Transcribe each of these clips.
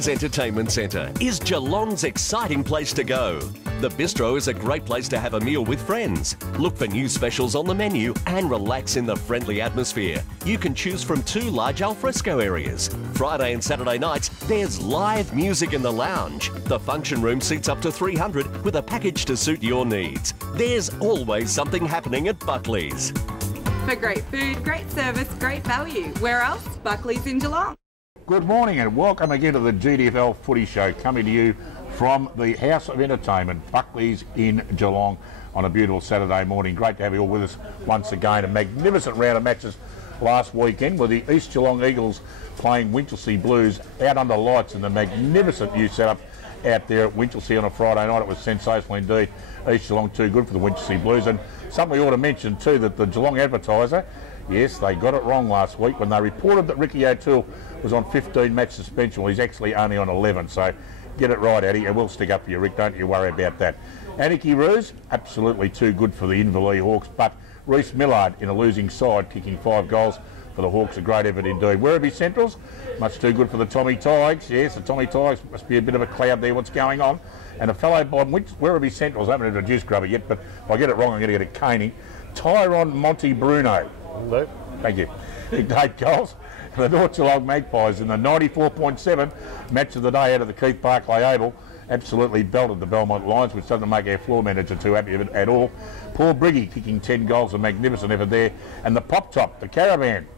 Buckley's Entertainment Centre is Geelong's exciting place to go. The bistro is a great place to have a meal with friends. Look for new specials on the menu and relax in the friendly atmosphere. You can choose from 2 large alfresco areas. Friday and Saturday nights, there's live music in the lounge. The function room seats up to 300 with a package to suit your needs. There's always something happening at Buckley's. For great food, great service, great value. Where else? Buckley's in Geelong. Good morning and welcome again to the GDFL Footy Show, coming to you from the House of Entertainment, Buckley's in Geelong, on a beautiful Saturday morning. Great to have you all with us once again. A magnificent round of matches last weekend with the East Geelong Eagles playing Winchelsea Blues out under lights in the magnificent new setup out there at Winchelsea on a Friday night. It was sensational indeed. East Geelong too good for the Winchelsea Blues. And something we ought to mention too, that the Geelong Advertiser, yes, they got it wrong last week when they reported that Ricky O'Toole was on 15-match suspension. Well, he's actually only on 11, so get it right, Eddie, and we'll stick up for you, Rick. Don't you worry about that. Aniki Roos, absolutely too good for the Inverleigh Hawks, but Reece Millard in a losing side, kicking 5 goals for the Hawks, a great effort indeed. Werribee Centrals, much too good for the Tommy Tigers. Yes, the Tommy Tigers must be a bit of a cloud there, what's going on. And a fellow by Werribee Centrals, I haven't introduced Grubby yet, but if I get it wrong, I'm going to get a caning. Tyrone Monty Bruno. Hello. Thank you. 8 goals. The North Geelong Magpies in the 94.7 match of the day out of the Keith Barclay Oval absolutely belted the Belmont Lions, which doesn't make our floor manager too happy of it at all. Paul Briggy kicking 10 goals, a magnificent effort there. And the Pop Top, the Caravan,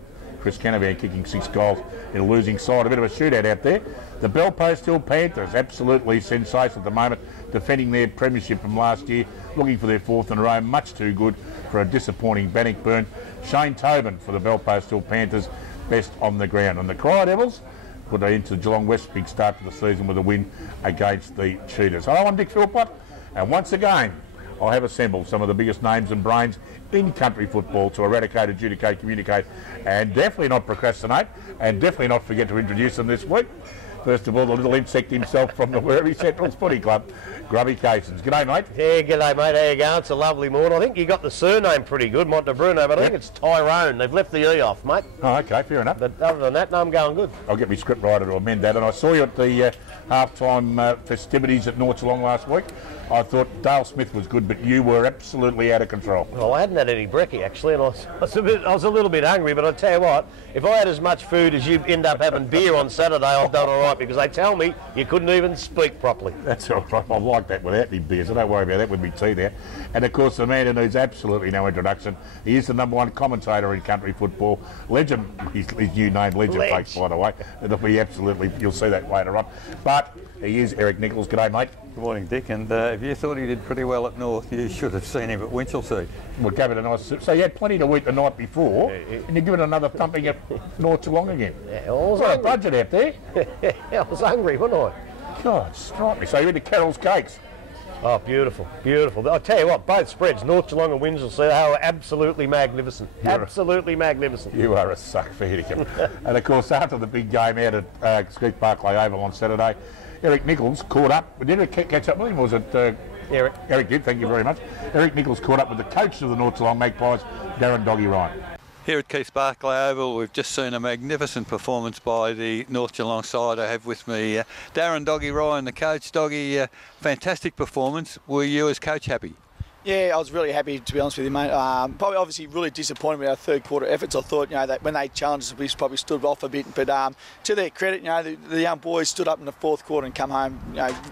Chris Canavan kicking 6 goals in a losing side. A bit of a shootout out there. The Belpost Hill Panthers, absolutely sensational at the moment, defending their premiership from last year, looking for their 4th in a row. Much too good for a disappointing Bannockburn. Shane Tobin for the Belpost Hill Panthers, best on the ground. And the Cry Devils put into Geelong West, big start to the season with a win against the Cheetahs. Hello, I'm Dick Philpott, and once again I have assembled some of the biggest names and brains in country football to eradicate, adjudicate, communicate, and definitely not procrastinate, and definitely not forget to introduce them this week. First of all, the little insect himself from the Werribee Centrals Footy Club, Grubby Cations. G'day, mate. Yeah, g'day, mate. How you going? It's a lovely morning. I think you got the surname pretty good, Montebruno, but I think it's Tyrone. They've left the E off, mate. Oh, okay, fair enough. But other than that, no, I'm going good. I'll get my script writer to amend that. And I saw you at the half-time festivities at North Geelong last week. I thought Dale Smith was good, but you were absolutely out of control. Well, I hadn't had any brekkie, actually, and I was a little bit hungry, but I tell you what, if I had as much food as you end up having beer on Saturday, I've done all right, because they tell me you couldn't even speak properly. That's all right. I like that without any beer, so don't worry about that with me tea there. And, of course, the man who needs absolutely no introduction, he is the #1 commentator in country football. Legend, his new name, Legend, folks, by the way. It'll be absolutely, you'll see that later on. But he is Eric Nicholls. G'day, mate. Good morning, Dick, and if you thought he did pretty well at North, you should have seen him at Winchelsea. We'll give it a nice... So you had plenty to eat the night before, and you give it another thumping at North Geelong again. Yeah, I was a budget out there. Yeah, I was hungry, wasn't I? God, strike me. So you went to Carol's Cakes. Oh, beautiful, beautiful. I'll tell you what, both spreads, North Geelong and Winchelsea, they were absolutely magnificent. Absolutely magnificent. You are a suck for hitting him. And, of course, after the big game out at Keith Barclay Oval on Saturday, Eric Nicholls caught up. Did it catch up with him? Was it Eric? Eric did, thank you very much. Eric Nicholls caught up with the coach of the North Geelong Magpies, Darren Doggy Ryan. Here at Keith Barclay Oval, we've just seen a magnificent performance by the North Geelong side. I have with me Darren Doggy Ryan, the coach. Doggy, fantastic performance. Were you as coach happy? Yeah, I was really happy, to be honest with you, mate. Probably obviously really disappointed with our third quarter efforts. I thought, that when they challenged us, we probably stood off a bit. But to their credit, the young boys stood up in the fourth quarter and come home,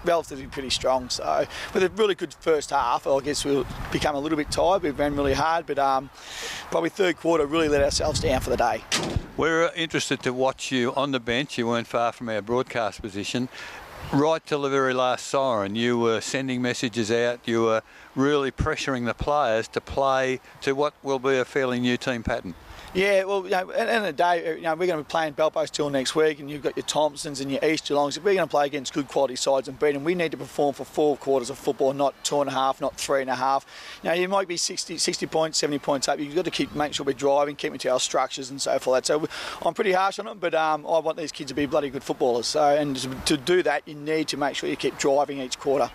relatively pretty strong. So with a really good first half, I guess we'll become a little bit tired. We ran really hard, but probably third quarter really let ourselves down for the day. We're interested to watch you on the bench. You weren't far from our broadcast position. Right till the very last siren, you were sending messages out. You were really pressuring the players to play to what will be a fairly new team pattern. Yeah, well, at the end of the day, we're going to be playing Belpost Hill next week, and you've got your Thompsons and your East Geelongs. If we're going to play against good quality sides and beat them, we need to perform for 4 quarters of football, not 2.5, not 3.5. You might be 60 points, 70 points up. You've got to make sure we're driving, keeping to our structures and so forth. So I'm pretty harsh on it, but I want these kids to be bloody good footballers. So, and to do that, you need to make sure you keep driving each quarter.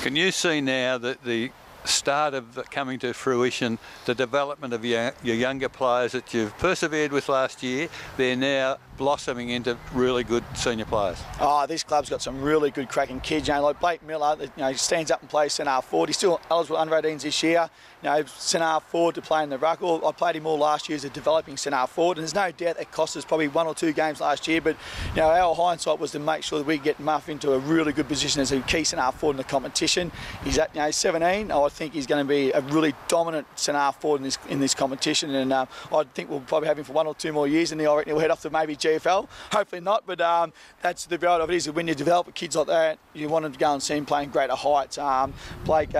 Can you see now that the start of coming to fruition, the development of your younger players that you've persevered with last year, they're now blossoming into really good senior players? Oh, this club's got some really good cracking kids. You know, like Blake Miller, he stands up and plays centre half forward. He's still eligible under 18s this year. You know, centre half forward to play in the ruck. I played him all last year as a developing centre half forward, and there's no doubt that cost us probably 1 or 2 games last year. But you know, our hindsight was to make sure that we get Muff into a really good position as a key centre half forward in the competition. He's at 17. I think he's going to be a really dominant centre half forward in this competition, and I think we'll probably have him for 1 or 2 more years, and then I reckon he'll head off to maybe GFL. Hopefully not, but that's the reality of it. Is when you develop kids like that, you want them to go and see him playing greater heights. Blake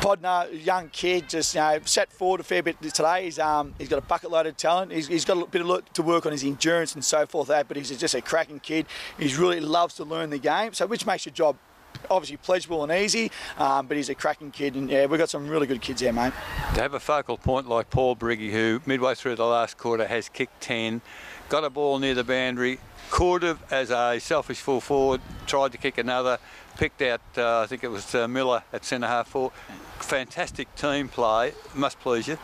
Podner, young kid, just sat forward a fair bit today. He's got a bucket load of talent. He's got a bit to work on his endurance and so forth. But he's just a cracking kid. He really loves to learn the game, so which makes your job obviously pleasurable and easy, but he's a cracking kid, and yeah, we've got some really good kids here, mate. To have a focal point like Paul Briggy, who midway through the last quarter has kicked 10, got a ball near the boundary, could have, as a selfish full forward, tried to kick another, picked out, I think it was Miller at centre half forward. Fantastic team play, must please you.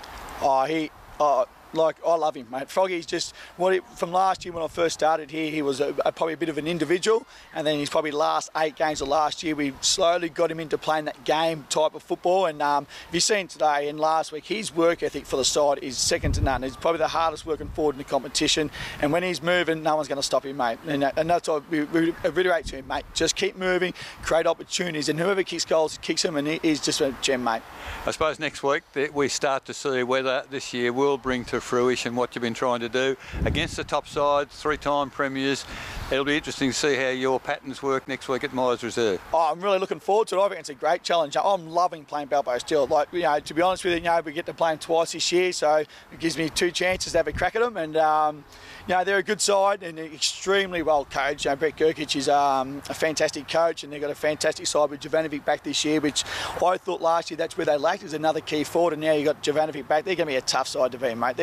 I love him, mate. Froggy's just from last year when I first started here. He was probably a bit of an individual, and then he's probably last 8 games of last year we slowly got him into playing that game type of football. And if you've seen today and last week, his work ethic for the side is second to none. He's probably the hardest working forward in the competition, and when he's moving, no one's going to stop him, mate. And that's what we reiterate to him, mate. Just keep moving, create opportunities, and whoever kicks goals, kicks them, and he's just a gem, mate. I suppose next week we start to see whether this year will bring to fruition what you've been trying to do against the top side, 3-time premiers. It'll be interesting to see how your patterns work next week at Myers Reserve. Oh, I'm really looking forward to it. I think it's a great challenge. I'm loving playing Balbo still. Like, to be honest with you, we get to play them twice this year, so it gives me 2 chances to have a crack at them. And they're a good side and extremely well coached. Brett Gerkic is a fantastic coach, and they've got a fantastic side with Jovanovic back this year, which I thought last year that's where they lacked, is another key forward, and now you've got Jovanovic back. They're going to be a tough side to beat, mate.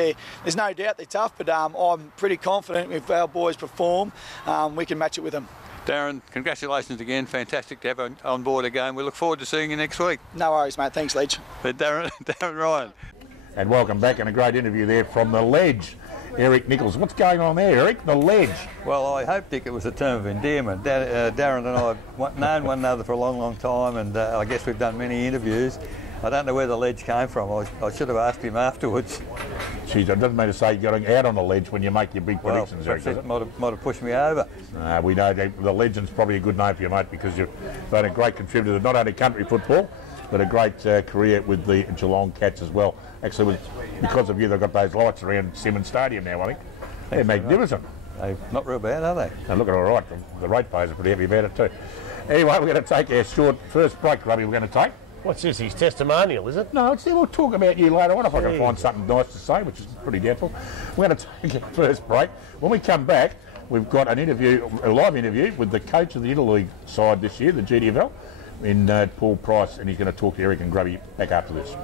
There's no doubt they're tough, but I'm pretty confident if our boys perform, we can match it with them. Darren, congratulations again. Fantastic to have on board again. We look forward to seeing you next week. No worries, mate. Thanks, Ledge. Darren Ryan. And welcome back, and a great interview there from the Ledge. Eric Nicholls. What's going on there, Eric? The Ledge. Well, I hope, Dick, it was a term of endearment. Darren and I have known one another for a long, long time, and I guess we've done many interviews. I don't know where the Ledge came from. I should have asked him afterwards. Geez, it doesn't mean to say you're going out on the Ledge when you make your big predictions, Eric, does it? Might have pushed me over. We know the Legend's probably a good name for you, mate, because you've been a great contributor to not only country football, but a great career with the Geelong Cats as well. Actually, because of you, they've got those lights around Simmons Stadium now, I think. They're magnificent. They're not real bad, are they? They're looking all right. The ratepayers are pretty happy about it too. Anyway, we're going to take our short first break, Grubby, we're going to take. What's this, his testimonial, is it? No, we'll talk about you later on if I can find something nice to say, which is pretty doubtful. We're going to take our first break. When we come back, we've got an interview, a live interview with the coach of the Interleague side this year, the GDFL, in Paul Price, and he's going to talk to Eric and Grubby back after this.